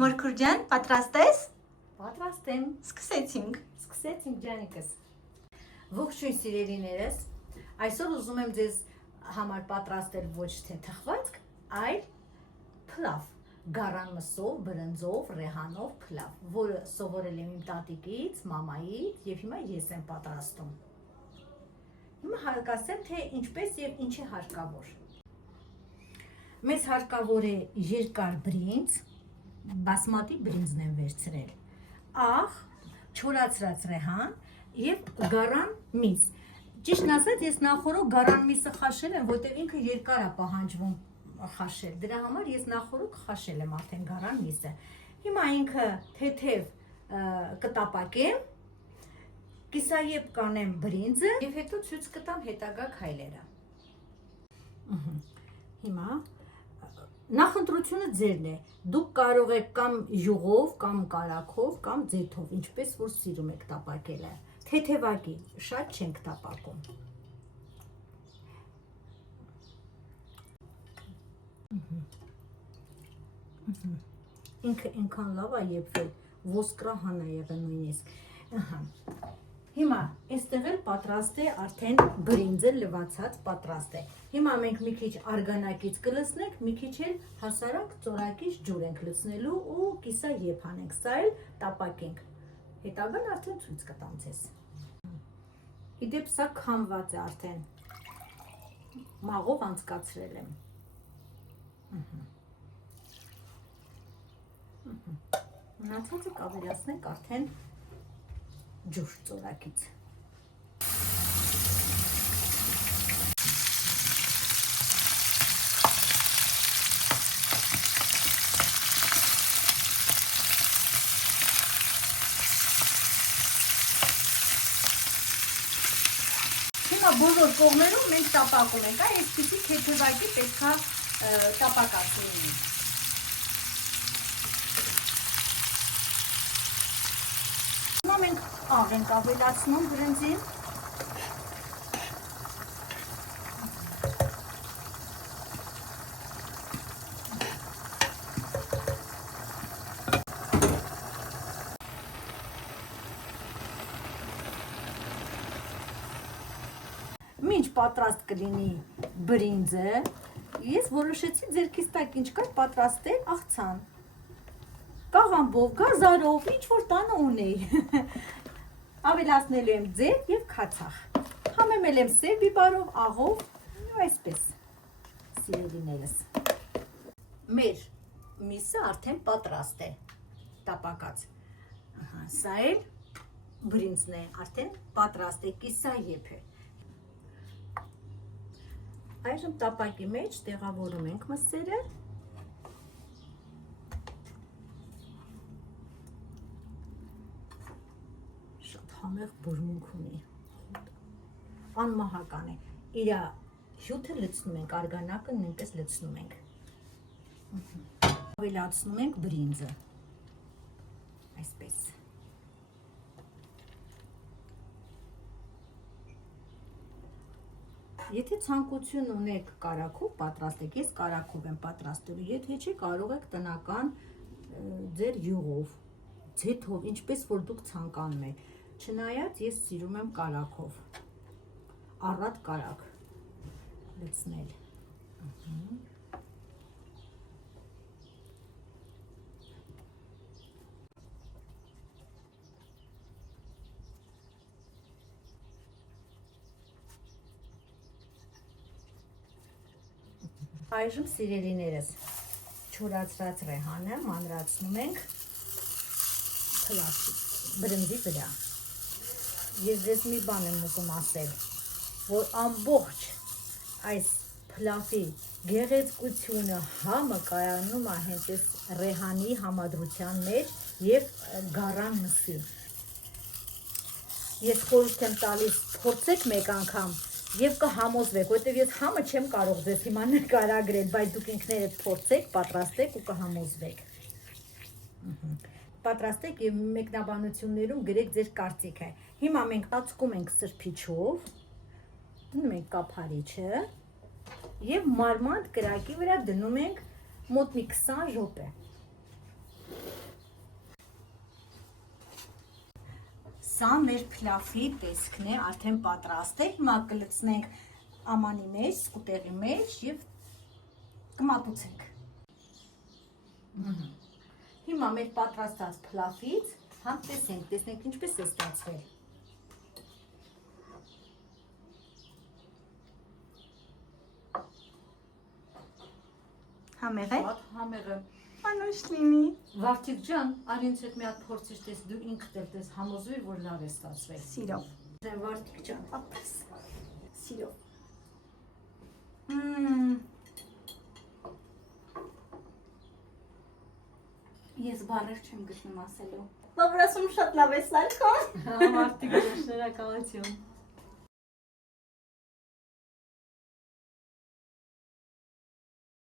Մորքուր պատրաստ ես։ Պատրաստ եմ։ Սկսեցինք ջանիկս։ Ողջույն սիրելիներս, այսօր ուզում եմ ձեզ համար պատրաստել ոչ թե թխվածք, այլ փլավ, գարան մսով, բրնձով, ռեհանով փլավ, որը սովորել եմ իմ տատիկից, մամայից եւ հիմա ես եմ պատրաստում։ Հիմա կասեմ, թե ինչպես եւ ինչ է հարկավոր։ Մեզ հարկավոր է երկար բրինձ, բասմատի բրինձն եմ վերցրել, աղ, չորացրած ռեհան եւ գարան միս։ Ճիշտն ասած, ես նախորդ գարան միսը խաշել եմ, որտեղ ինքը երկար է պահանջվում խաշել։ Դրա համար ես նախորդ խաշել եմ արդեն գարան միսը։ Հիմա ինքը թեթև կտապակեմ, կիսայեպ կանեմ բրինձը եւ հետո ցույց կտամ հետագա քայլերը։ Հիմա նախընտրությունը ձերն է, դուք կարող եք կամ յուղով, կամ կարագով, կամ ձեթով, ինչպես որ սիրում եք տապակելը, թեթևակի, շատ չենք տապակում։ Ինքը ինքան լավ է եփվել, ոսկրահան է եղել նույնիսկ։ Հիմա այստեղ էլ պատրաստ է արդեն բրինձը լվացած պատրաստ է։ Հիմա մենք մի քիչ արգանակից կլցնենք, մի քիչ էլ հասարակ ծորակից ջուր ենք լցնելու ու կիսա եփ անենք, սա էլ տապակենք։ Հետագան արդեն ցույց կտամ ձեզ։ Իդեպ սա քամված է արդեն։ Մաղով անցկացրել եմ։ Մնացածը կավելացնենք արդեն ջուր ծորակից։ Հիմա բոլոր կողմերում մենք տապակում ենք, այսպիսի թեթևակի պետք է տապակացնենք։ Հիմա մենք աղ ենք ավելացնում բրինձին։ Մինչ պատրաստ կլինի բրինձը, ես որոշեցի ձերքից տակ ինչ կար պատրաստել աղցան։ Կաղամբով, գազարով, ինչ որ տանը ունեի։ Ավելացնելու եմ ձեթ եւ քացախ։ Համեմել եմ սև բիբարով, աղով ու այսպես։ Սիրելիներս։ Մեր միսը արդեն պատրաստ է, տապակած։ Սա էլ բրինձն է, արդեն պատրաստ է, կիսայեպ է։ Այժմ տապակի մեջ տեղավորում ենք մսերը։ Շատ համեղ բուրմունք ունի, անմահական է, իր հյութը լցնում ենք, արգանակը նույնպես լցնում ենք, ավելացնում ենք բրինձը, այսպես, եթե ցանկություն ունեք կարագով պատրաստեք, ես կարագով եմ պատրաստելու, եթե չէ կարող եք տնական ձեր յուղով, ձեթով, ինչպես որ դուք ցանկանում եք, չնայած ես սիրում եմ կարագով, առատ կարագ լցնել։ Այժմ սիրելիներս չորացրած ռեհանը մանրացնում ենք բրինձի վրա։ Ես ձեզ մի բան եմ ուզում ասել, որ ամբողջ այս փլավի գեղեցկությունը համը կայանում է հենց այս ռեհանի համադրության մեջ եւ գարան մսի։ Ես խորհուրդ եմ տալիս փորձեք մեկ անգամ եւ կհամոզվեք, որտեւ ես համը չեմ կարող ձեզ հիմա նկարագրել, բայց դուք ինքներդ փորձեք, պատրաստեք ու կհամոզվեք։ Պատրաստեք եւ մեկնաբանություններում գրեք ձեր կարծիքը։ Հիմա մենք ծածկում ենք սրբիչով, դնում ենք կափարիչը եւ մարմանդ կրակի վրա դնում ենք մոտ մի 20 րոպե։ Սա մեր փլավի տեսքն է, արդեն պատրաստ է։ Հիմա կլցնենք ամանի մեջ, սկուտեղի մեջ եւ կմատուցենք։ Հիմա մեր պատրաստած փլավից համ տեսնենք ինչպես է ստացվել։ Համեղ է։ Շատ համեղ է։ Անուշ լինի։ Վարդիկ ջան, արինց հետ մի հատ փորձиш տես, դու ինքդ էլ տես համոզվիր, որ լավ է ստացվել։ Սիրով։ Վարդիկ ջան, ապրես։ Սիրով։ Ես բառեր չեմ գտնում ասելու։ Լավ, ասում շատ լավ է սարքում։ Վարդիկ ջան, շնորհակալություն։